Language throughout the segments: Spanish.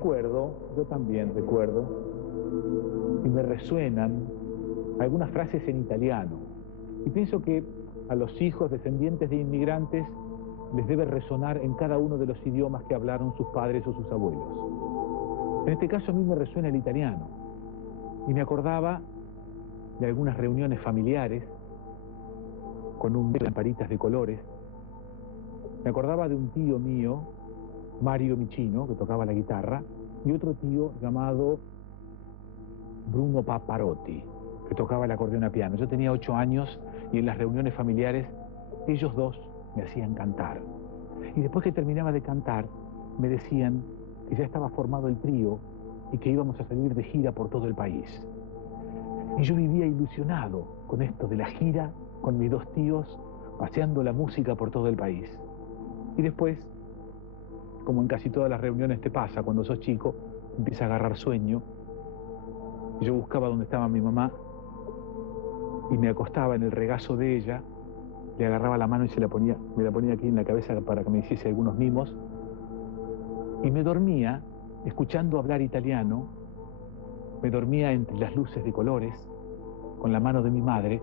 yo también recuerdo, y me resuenan algunas frases en italiano. Y pienso que a los hijos descendientes de inmigrantes les debe resonar en cada uno de los idiomas que hablaron sus padres o sus abuelos. En este caso a mí me resuena el italiano. Y me acordaba de algunas reuniones familiares con un de lamparitas de colores. Me acordaba de un tío mío, Mario Micino, que tocaba la guitarra, y otro tío llamado Bruno Paparotti, que tocaba el acordeón a piano. Yo tenía 8 años y en las reuniones familiares ellos dos me hacían cantar. Y después que terminaba de cantar, me decían que ya estaba formado el trío y que íbamos a salir de gira por todo el país. Y yo vivía ilusionado con esto de la gira, con mis 2 tíos, paseando la música por todo el país. Y después, como en casi todas las reuniones te pasa cuando sos chico, empieza a agarrar sueño. Y yo buscaba dónde estaba mi mamá y me acostaba en el regazo de ella, le agarraba la mano y me la ponía aquí en la cabeza para que me hiciese algunos mimos. Y me dormía, escuchando hablar italiano, me dormía entre las luces de colores, con la mano de mi madre,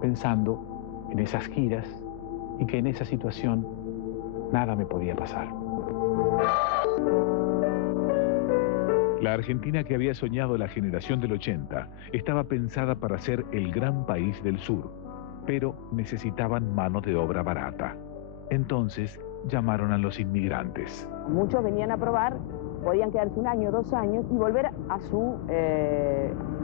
pensando en esas giras y que en esa situación nada me podía pasar. La Argentina que había soñado la generación del 80 estaba pensada para ser el gran país del sur, pero necesitaban mano de obra barata. Entonces llamaron a los inmigrantes. Muchos venían a probar, podían quedarse 1 año, 2 años y volver a su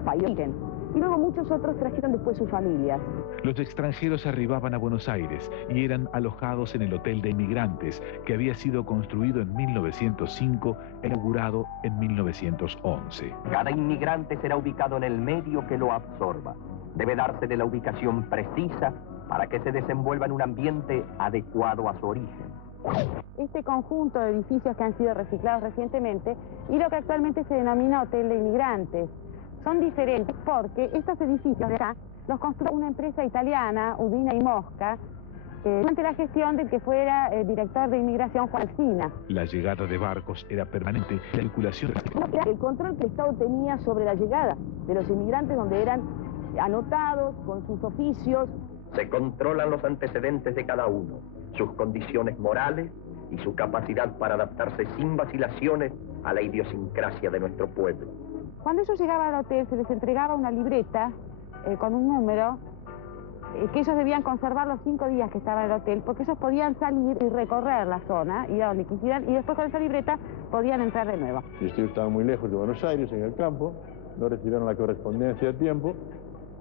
país de origen. Y luego muchos otros trajeron después sus familias. Los extranjeros arribaban a Buenos Aires y eran alojados en el Hotel de Inmigrantes, que había sido construido en 1905 e inaugurado en 1911. Cada inmigrante será ubicado en el medio que lo absorba. Debe darse de la ubicación precisa para que se desenvuelva en un ambiente adecuado a su origen. Este conjunto de edificios que han sido reciclados recientemente y lo que actualmente se denomina Hotel de Inmigrantes son diferentes porque estos edificios de acá los construyó una empresa italiana, Udina y Mosca, durante la gestión del que fuera el director de inmigración, Juan Alsina. La llegada de barcos era permanente, la circulación. El control que el Estado tenía sobre la llegada de los inmigrantes, donde eran anotados con sus oficios. Se controlan los antecedentes de cada uno, sus condiciones morales y su capacidad para adaptarse sin vacilaciones a la idiosincrasia de nuestro pueblo. Cuando ellos llegaban al hotel se les entregaba una libreta con un número que ellos debían conservar los 5 días que estaban en el hotel, porque ellos podían salir y recorrer la zona, ir a donde quisieran, y después con esa libreta podían entrar de nuevo. Mis tíos estaban muy lejos de Buenos Aires, en el campo, no recibieron la correspondencia a tiempo,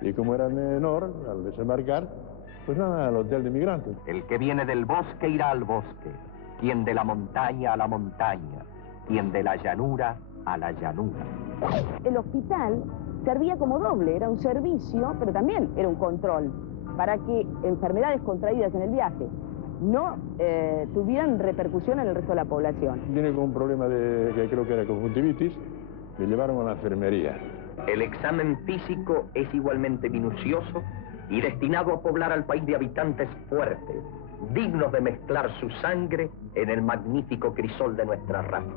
y como era menor, al desembarcar, pues nada, al Hotel de Inmigrantes. El que viene del bosque irá al bosque, quien de la montaña a la montaña, quien de la llanura a la llanura. El hospital servía como doble, era un servicio, pero también era un control, para que enfermedades contraídas en el viaje no tuvieran repercusión en el resto de la población. Tiene como un problema que creo que era conjuntivitis, me llevaron a la enfermería. El examen físico es igualmente minucioso y destinado a poblar al país de habitantes fuertes, dignos de mezclar su sangre en el magnífico crisol de nuestra raza.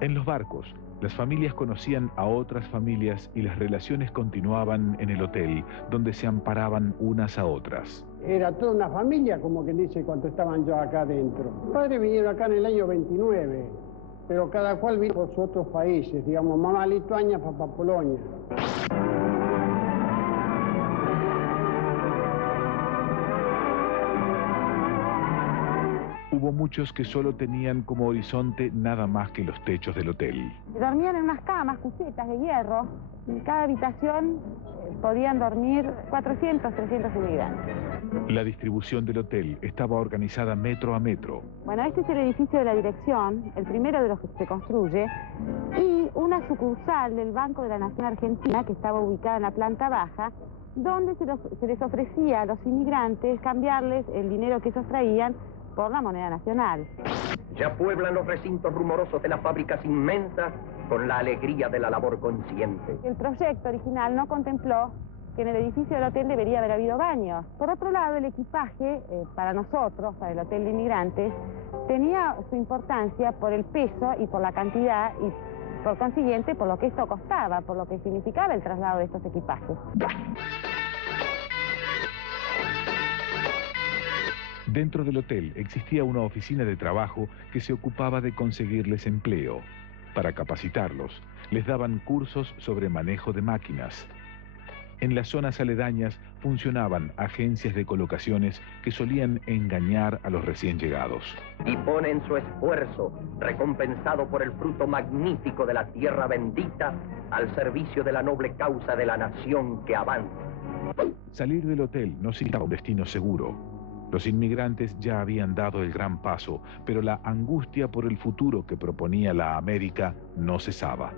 En los barcos, las familias conocían a otras familias y las relaciones continuaban en el hotel, donde se amparaban unas a otras. Era toda una familia, como quien dice, cuando estaban yo acá adentro. Mis padres vinieron acá en el año 29, pero cada cual vino por sus otros países, digamos, mamá Lituania, papá Polonia. Hubo muchos que solo tenían como horizonte nada más que los techos del hotel. Dormían en unas camas, cusetas de hierro. En cada habitación podían dormir 400, 300 inmigrantes. La distribución del hotel estaba organizada metro a metro. Bueno, este es el edificio de la dirección, el primero de los que se construye, y una sucursal del Banco de la Nación Argentina, que estaba ubicada en la planta baja, donde se les ofrecía a los inmigrantes cambiarles el dinero que ellos traían por la moneda nacional. Ya pueblan los recintos rumorosos de las fábricas inmensas con la alegría de la labor consciente. El proyecto original no contempló que en el edificio del hotel debería haber habido baños. Por otro lado, el equipaje, para nosotros, para el hotel de inmigrantes, tenía su importancia por el peso y por la cantidad y por consiguiente por lo que esto costaba, por lo que significaba el traslado de estos equipajes. Dentro del hotel existía una oficina de trabajo que se ocupaba de conseguirles empleo. Para capacitarlos, les daban cursos sobre manejo de máquinas. En las zonas aledañas funcionaban agencias de colocaciones que solían engañar a los recién llegados. Y ponen su esfuerzo, recompensado por el fruto magnífico de la tierra bendita, al servicio de la noble causa de la nación que avanza. Salir del hotel no significaba un destino seguro. Los inmigrantes ya habían dado el gran paso, pero la angustia por el futuro que proponía la América no cesaba.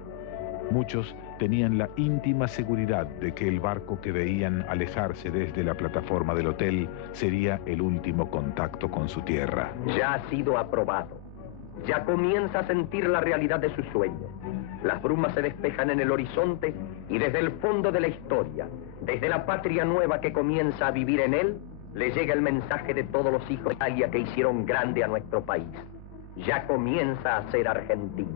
Muchos tenían la íntima seguridad de que el barco que veían alejarse desde la plataforma del hotel sería el último contacto con su tierra. Ya ha sido aprobado. Ya comienza a sentir la realidad de sus sueños. Las brumas se despejan en el horizonte y desde el fondo de la historia, desde la patria nueva que comienza a vivir en él, le llega el mensaje de todos los hijos de Italia que hicieron grande a nuestro país. Ya comienza a ser argentino.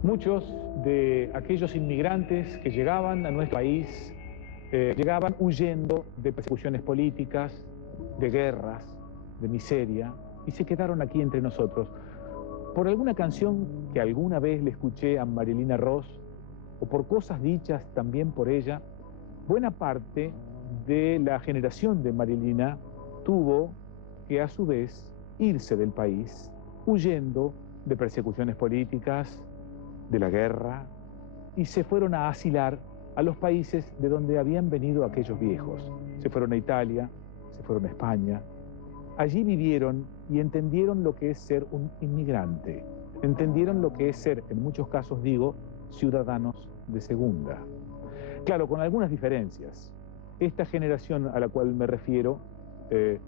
Muchos de aquellos inmigrantes que llegaban a nuestro país llegaban huyendo de persecuciones políticas, de guerras, de miseria, y se quedaron aquí entre nosotros. Por alguna canción que alguna vez le escuché a Marilina Ross, o por cosas dichas también por ella, buena parte de la generación de Marilina tuvo que a su vez irse del país, huyendo de persecuciones políticas, de la guerra, y se fueron a asilar a los países de donde habían venido aquellos viejos. Se fueron a Italia, se fueron a España. Allí vivieron y entendieron lo que es ser un inmigrante. Entendieron lo que es ser, en muchos casos digo, ciudadanos de segunda. Claro, con algunas diferencias. Esta generación a la cual me refiero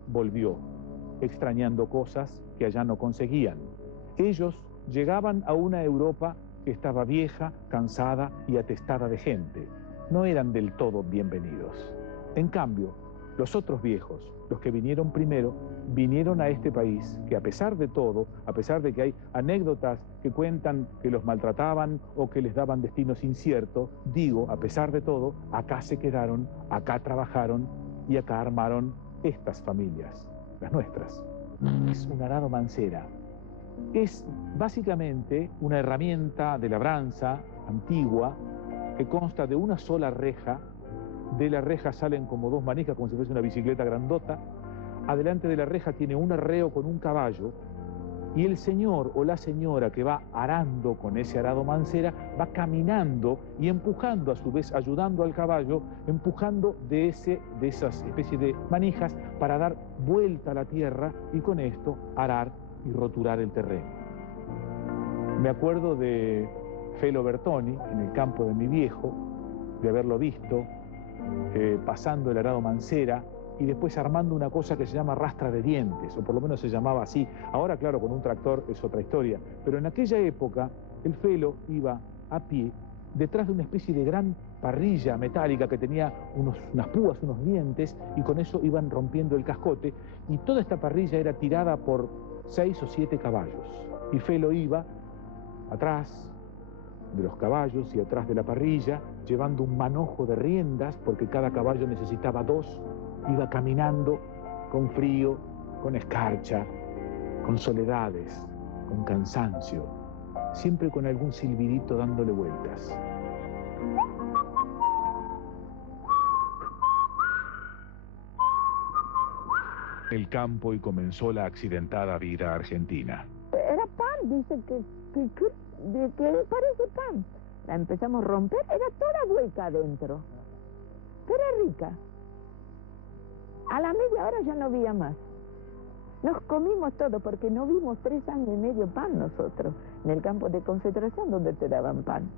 volvió, extrañando cosas que allá no conseguían. Ellos llegaban a una Europa que estaba vieja, cansada y atestada de gente. No eran del todo bienvenidos. En cambio, los otros viejos, los que vinieron primero, vinieron a este país que a pesar de todo, a pesar de que hay anécdotas que cuentan que los maltrataban o que les daban destinos inciertos, digo, a pesar de todo, acá se quedaron, acá trabajaron y acá armaron estas familias, las nuestras. Es un arado mancera. Es básicamente una herramienta de labranza antigua que consta de una sola reja. De la reja salen como dos manijas, como si fuese una bicicleta grandota. Adelante de la reja tiene un arreo con un caballo y el señor o la señora que va arando con ese arado mancera va caminando y empujando, a su vez ayudando al caballo, empujando de esas especies de manijas para dar vuelta a la tierra y con esto arar y roturar el terreno. Me acuerdo de Felo Bertoni en el campo de mi viejo, de haberlo visto pasando el arado mancera y después armando una cosa que se llama rastra de dientes, o por lo menos se llamaba así. Ahora, claro, con un tractor es otra historia, pero en aquella época el Felo iba a pie detrás de una especie de gran parrilla metálica que tenía unas púas, unos dientes, y con eso iban rompiendo el cascote, y toda esta parrilla era tirada por 6 o 7 caballos, y Felo iba atrás de los caballos y atrás de la parrilla, llevando un manojo de riendas, porque cada caballo necesitaba 2, iba caminando con frío, con escarcha, con soledades, con cansancio, siempre con algún silbidito dándole vueltas. El campo y comenzó la accidentada vida argentina. Era pan, dice que parece pan. La empezamos a romper, era toda hueca adentro. Pero era rica. A la media hora ya no había más. Nos comimos todo porque no vimos 3 años y medio pan nosotros, en el campo de concentración donde te daban pan.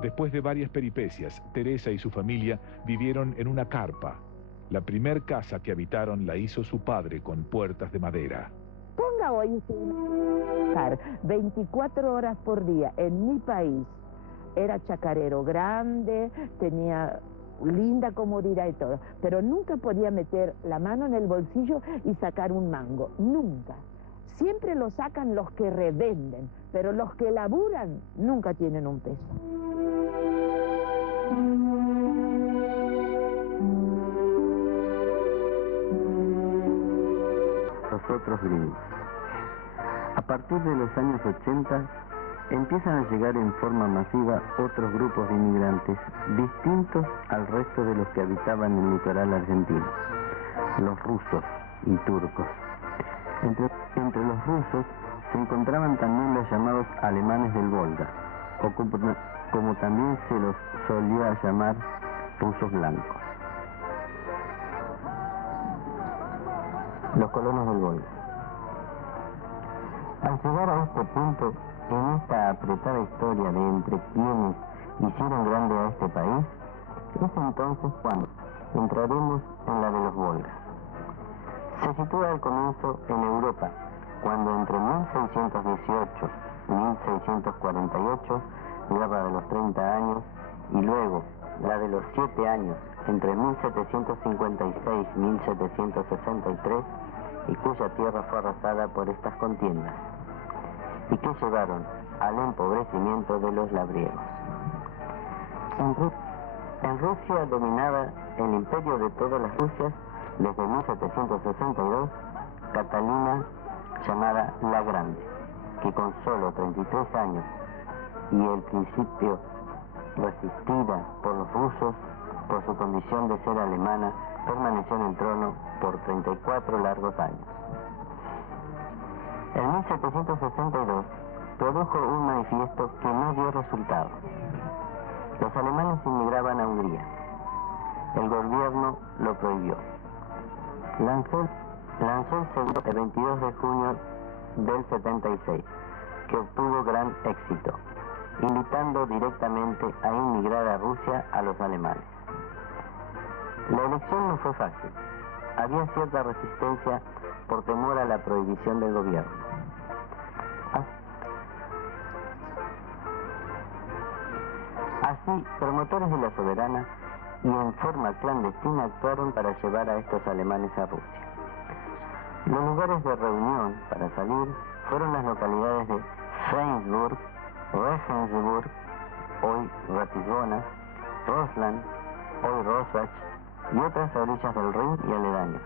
Después de varias peripecias, Teresa y su familia vivieron en una carpa. La primer casa que habitaron la hizo su padre con puertas de madera. Ponga nunca oí estar 24 horas por día en mi país. Era chacarero grande, tenía linda comodidad y todo, pero nunca podía meter la mano en el bolsillo y sacar un mango, nunca. Siempre lo sacan los que revenden, pero los que laburan nunca tienen un peso. Los otros gringos. A partir de los años 80, empiezan a llegar en forma masiva otros grupos de inmigrantes distintos al resto de los que habitaban el litoral argentino, los rusos y turcos. Entre los rusos se encontraban también los llamados alemanes del Volga, o como también se los solía llamar, rusos blancos. Los colonos del Volga. Al llegar a este punto, en esta apretada historia de entre quienes hicieron grande a este país, es entonces cuando entraremos en la de los Volgas. Se sitúa al comienzo en Europa, cuando entre 1618 y 1648, guerra de los 30 años, y luego la de los 7 años, entre 1756 y 1763, y cuya tierra fue arrasada por estas contiendas, y que llevaron al empobrecimiento de los labriegos. En Rusia dominaba el imperio de todas las Rusias desde 1762 Catalina, llamada La Grande, que con solo 33 años y el principio resistida por los rusos por su condición de ser alemana, permaneció en el trono por 34 largos años. En 1762 produjo un manifiesto que no dio resultado. Los alemanes inmigraban a Hungría. El gobierno lo prohibió. Lanzó el segundo el 22 de junio del 76, que obtuvo gran éxito, invitando directamente a inmigrar a Rusia a los alemanes. La elección no fue fácil. Había cierta resistencia por temor a la prohibición del gobierno. Así, promotores de la soberana y en forma clandestina actuaron para llevar a estos alemanes a Rusia. Los lugares de reunión para salir fueron las localidades de Flensburg, Regensburg, hoy Ratisbona, Rosland, hoy Rosbach, y otras orillas del Rin y aledaños.